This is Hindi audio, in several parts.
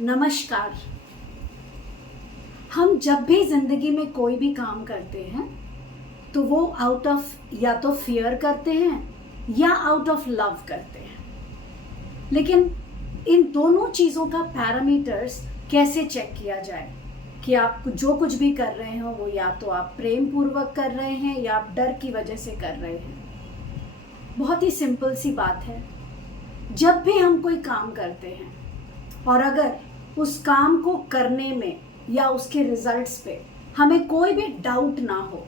नमस्कार। हम जब भी ज़िंदगी में कोई भी काम करते हैं तो वो आउट ऑफ या तो फियर करते हैं या आउट ऑफ लव करते हैं। लेकिन इन दोनों चीज़ों का पैरामीटर्स कैसे चेक किया जाए कि आप जो कुछ भी कर रहे हो वो या तो आप प्रेम पूर्वक कर रहे हैं या आप डर की वजह से कर रहे हैं। बहुत ही सिंपल सी बात है। जब भी हम कोई काम करते हैं और अगर उस काम को करने में या उसके रिजल्ट्स पे हमें कोई भी डाउट ना हो,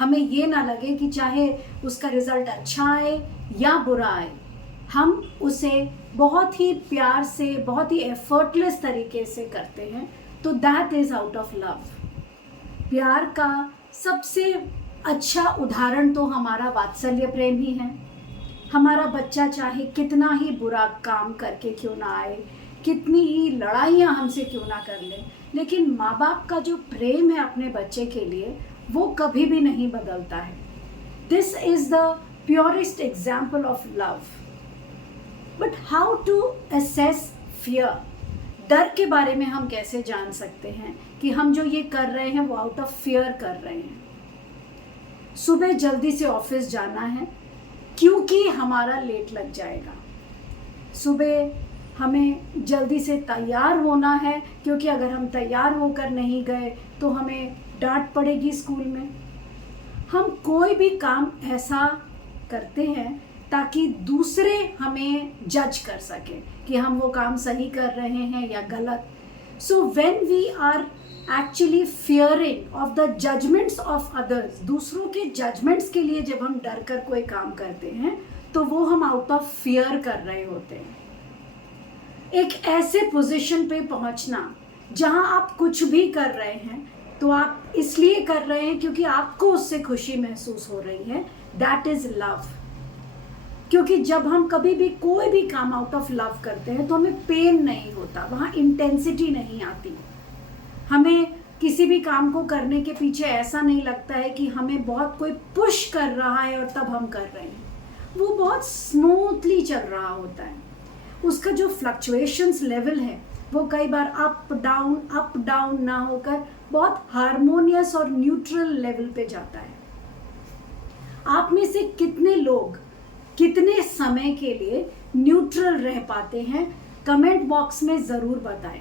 हमें ये ना लगे कि चाहे उसका रिजल्ट अच्छा आए या बुरा आए, हम उसे बहुत ही प्यार से, बहुत ही एफर्टलेस तरीके से करते हैं, तो that is out of love. प्यार का सबसे अच्छा उदाहरण तो हमारा वात्सल्य प्रेम ही है। हमारा बच्चा चाहे कितना ही बुरा काम करके क्यों ना आए, कितनी ही लड़ाइयाँ हमसे क्यों ना कर ले, लेकिन माँ बाप का जो प्रेम है अपने बच्चे के लिए वो कभी भी नहीं बदलता है। This is the purest example of love. But how to assess fear? डर के बारे में हम कैसे जान सकते हैं कि हम जो ये कर रहे हैं वो आउट ऑफ फियर कर रहे हैं? सुबह जल्दी से ऑफिस जाना है क्योंकि हमारा लेट लग जाएगा। सुबह हमें जल्दी से तैयार होना है क्योंकि अगर हम तैयार होकर नहीं गए तो हमें डांट पड़ेगी स्कूल में। हम कोई भी काम ऐसा करते हैं ताकि दूसरे हमें जज कर सकें कि हम वो काम सही कर रहे हैं या गलत। So when we are actually fearing of the judgements of others, दूसरों के जजमेंट्स के लिए जब हम डर कर कोई काम करते हैं तो वो हम आउट ऑफ फियर कर रहे होते हैं। एक ऐसे पोजीशन पे पहुंचना जहां आप कुछ भी कर रहे हैं तो आप इसलिए कर रहे हैं क्योंकि आपको उससे खुशी महसूस हो रही है, दैट इज लव। क्योंकि जब हम कभी भी कोई भी काम आउट ऑफ लव करते हैं तो हमें पेन नहीं होता, वहाँ इंटेंसिटी नहीं आती। हमें किसी भी काम को करने के पीछे ऐसा नहीं लगता है कि हमें बहुत कोई पुश कर रहा है और तब हम कर रहे हैं। वो बहुत स्मूथली चल रहा होता है। उसका जो फ्लक्चुएशंस लेवल है वो कई बार अप डाउन ना होकर बहुत हार्मोनियस और न्यूट्रल लेवल पे जाता है। आप में से कितने लोग कितने समय के लिए न्यूट्रल रह पाते हैं, कमेंट बॉक्स में ज़रूर बताएं।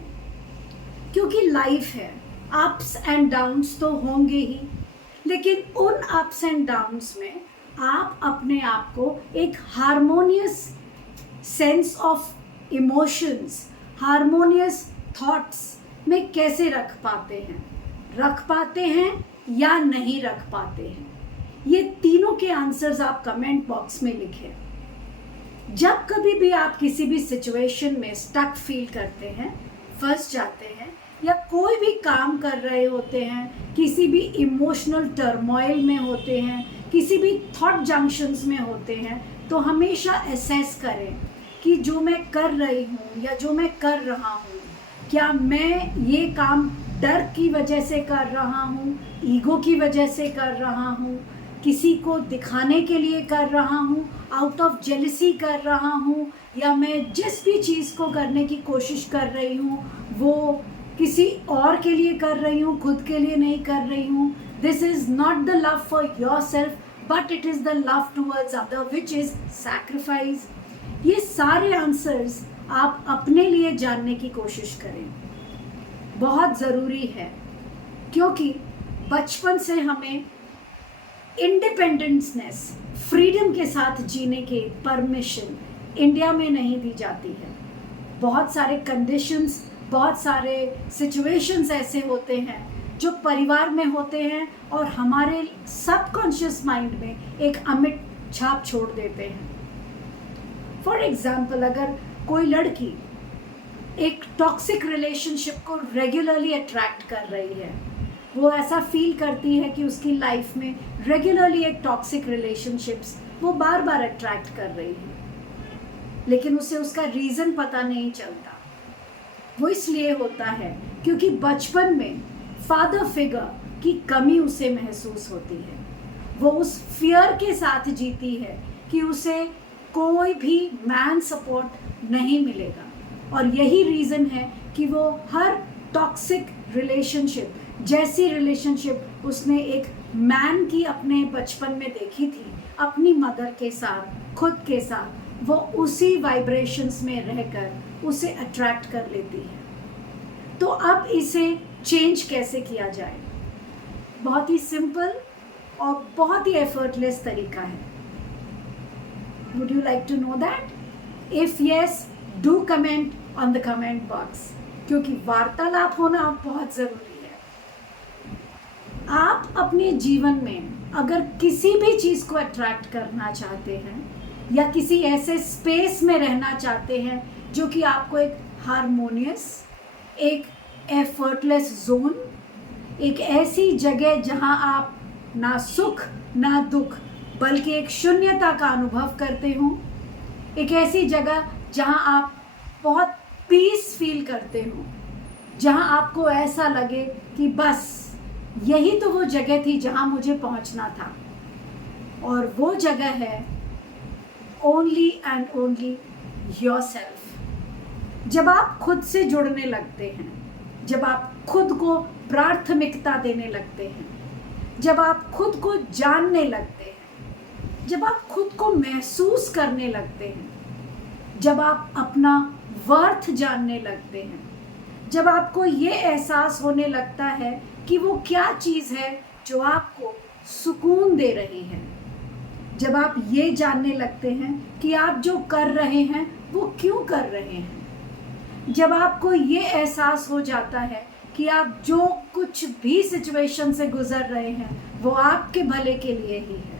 क्योंकि लाइफ है, अप्स एंड डाउन्स तो होंगे ही, लेकिन उन अप्स एंड डाउन्स में आप अपने आप को एक harmonious sense of emotions, harmonious thoughts में कैसे रख पाते हैं या नहीं रख पाते हैं? ये तीनों के आंसर्स आप कमेंट बॉक्स में लिखें। जब कभी भी आप किसी भी सिचुएशन में स्टक फील करते हैं, फंस जाते हैं, या कोई भी काम कर रहे होते हैं, किसी भी इमोशनल टर्मोइल में होते हैं, किसी भी थॉट जंक्शंस में होते हैं, तो हमेशा असेस करें कि जो मैं कर रही हूँ या जो मैं कर रहा हूँ, क्या मैं ये काम डर की वजह से कर रहा हूँ, ईगो की वजह से कर रहा हूँ, किसी को दिखाने के लिए कर रहा हूँ, आउट ऑफ जेलसी कर रहा हूँ, या मैं जिस भी चीज़ को करने की कोशिश कर रही हूँ वो किसी और के लिए कर रही हूँ, खुद के लिए नहीं कर रही हूँ। This is not the love for your self but it is the love towards other which is sacrifice. ये सारे आंसर्स आप अपने लिए जानने की कोशिश करें, बहुत ज़रूरी है। क्योंकि बचपन से हमें इंडिपेंडेंसनेस, फ्रीडम के साथ जीने के परमिशन इंडिया में नहीं दी जाती है। बहुत सारे कंडीशंस, बहुत सारे सिचुएशंस ऐसे होते हैं जो परिवार में होते हैं और हमारे सबकॉन्शियस माइंड में एक अमिट छाप छोड़ देते हैं। फॉर एग्जाम्पल, अगर कोई लड़की एक टॉक्सिक रिलेशनशिप को रेगुलरली अट्रैक्ट कर रही है, वो ऐसा फील करती है कि उसकी लाइफ में रेगुलरली एक टॉक्सिक रिलेशनशिप्स वो बार बार अट्रैक्ट कर रही है, लेकिन उसे उसका रीज़न पता नहीं चलता। वो इसलिए होता है क्योंकि बचपन में फादर फिगर की कमी उसे महसूस होती है। वो उस फियर के साथ जीती है कि उसे कोई भी मैन सपोर्ट नहीं मिलेगा। और यही रीज़न है कि वो हर टॉक्सिक रिलेशनशिप, जैसी रिलेशनशिप उसने एक मैन की अपने बचपन में देखी थी अपनी मदर के साथ, खुद के साथ, वो उसी वाइब्रेशंस में रहकर उसे अट्रैक्ट कर लेती है। तो अब इसे चेंज कैसे किया जाए? बहुत ही सिंपल और बहुत ही एफर्टलेस तरीका है। Would you like to know that? If yes, do comment on the comment box, क्योंकि वार्तालाप होना बहुत ज़रूरी है। आप अपने जीवन में अगर किसी भी चीज़ को अट्रैक्ट करना चाहते हैं या किसी ऐसे स्पेस में रहना चाहते हैं जो कि आपको एक हारमोनियस, एक एफर्टलेस जोन, एक ऐसी जगह जहां आप ना सुख ना दुख बल्कि एक शून्यता का अनुभव करते हो, एक ऐसी जगह जहां आप बहुत पीस फील करते हो, जहां आपको ऐसा लगे कि बस यही तो वो जगह थी जहां मुझे पहुंचना था, और वो जगह है ओनली एंड ओनली योरसेल्फ। जब आप खुद से जुड़ने लगते हैं, जब आप खुद को प्राथमिकता देने लगते हैं, जब आप खुद को जानने लगते हैं, जब आप खुद को महसूस करने लगते हैं, जब आप अपना वर्थ जानने लगते हैं, जब आपको ये एहसास होने लगता है कि वो क्या चीज़ है जो आपको सुकून दे रही है, जब आप ये जानने लगते हैं कि आप जो कर रहे हैं वो क्यों कर रहे हैं, जब आपको ये एहसास हो जाता है कि आप जो कुछ भी सिचुएशन से गुजर रहे हैं वो आपके भले के लिए ही है,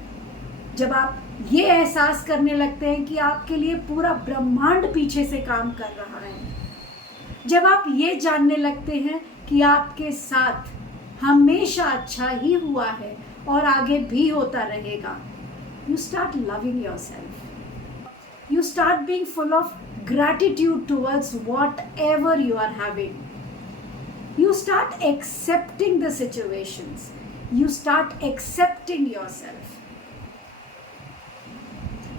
जब आप ये एहसास करने लगते हैं कि आपके लिए पूरा ब्रह्मांड पीछे से काम कर रहा है, जब आप ये जानने लगते हैं कि आपके साथ हमेशा अच्छा ही हुआ है और आगे भी होता रहेगा, you start loving yourself. You start being full of gratitude towards whatever you are having. You start accepting the situations. You start accepting yourself.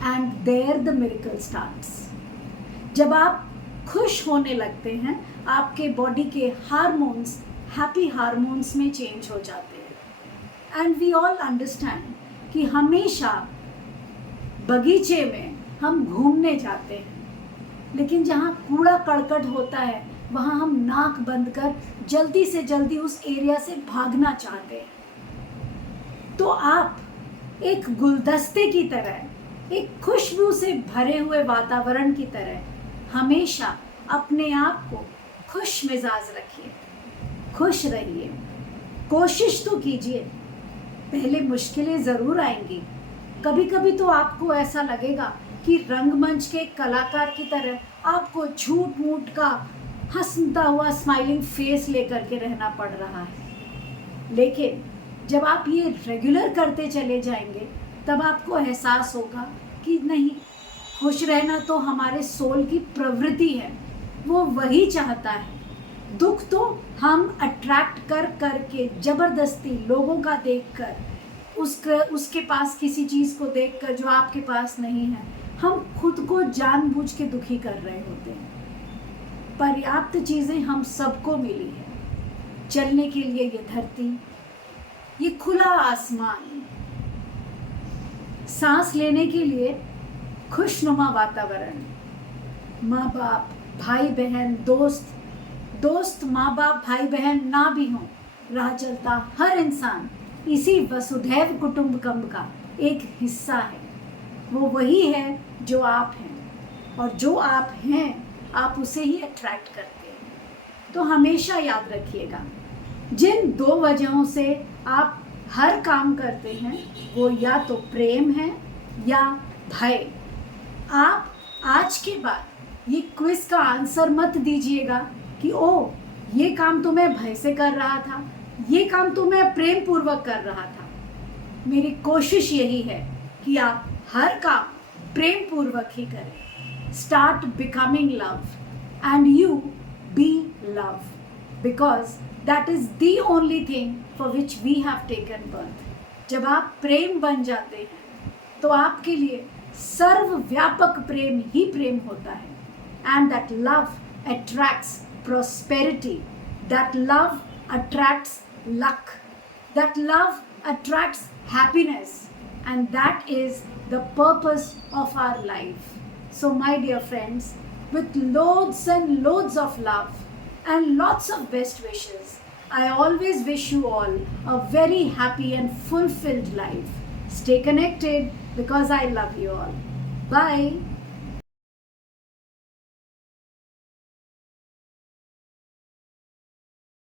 And there the miracle starts. जब आप खुश होने लगते हैं, आपके बॉडी के हार्मोन्स हैप्पी हार्मोन्स में चेंज हो जाते हैं। एंड वी ऑल अंडरस्टैंड कि हमेशा बगीचे में हम घूमने जाते हैं, लेकिन जहाँ कूड़ा करकट होता है वहाँ हम नाक बंद कर जल्दी से जल्दी उस एरिया से भागना चाहते हैं। तो आप एक गुलदस्ते की तरह, एक खुशबू से भरे हुए वातावरण की तरह हमेशा अपने आप को खुश मिजाज रखिए, खुश रहिए, कोशिश तो कीजिए। पहले मुश्किलें ज़रूर आएंगी, कभी कभी तो आपको ऐसा लगेगा कि रंगमंच के कलाकार की तरह आपको झूठ मूठ का हंसता हुआ स्माइलिंग फेस लेकर के रहना पड़ रहा है, लेकिन जब आप ये रेगुलर करते चले जाएंगे तब आपको एहसास होगा कि नहीं, खुश रहना तो हमारे सोल की प्रवृत्ति है, वो वही चाहता है। दुख तो हम अट्रैक्ट कर करके ज़बरदस्ती लोगों का देखकर, उसके पास किसी चीज़ को देखकर जो आपके पास नहीं है, हम खुद को जानबूझ के दुखी कर रहे होते हैं। पर्याप्त चीज़ें हम सबको मिली है, चलने के लिए ये धरती, ये खुला आसमान, सांस लेने के लिए खुशनुमा वातावरण, माँ बाप, भाई बहन, दोस्त माँ बाप, भाई बहन ना भी हों, राह चलता हर इंसान इसी वसुधैव कुटुंबकम का एक हिस्सा है। वो वही है जो आप हैं, और जो आप हैं आप उसे ही अट्रैक्ट करते हैं। तो हमेशा याद रखिएगा, जिन 2 वजहों से आप हर काम करते हैं वो या तो प्रेम है या भय। आप आज के बाद ये क्विज का आंसर मत दीजिएगा कि ओ ये काम तो मैं भय से कर रहा था, ये काम तो मैं प्रेम पूर्वक कर रहा था। मेरी कोशिश यही है कि आप हर काम प्रेम पूर्वक ही करें। Start becoming love and you be love, because that is the only thing for which we have taken birth. जब आप प्रेम बन जाते हैं तो आपके लिए सर्वव्यापक प्रेम ही प्रेम होता है, and that love attracts prosperity. That love attracts luck. That love attracts happiness. And that is the purpose of our life. So, my dear friends, with loads and loads of love and lots of best wishes, I always wish you all a very happy and fulfilled life. Stay connected because I love you all. Bye.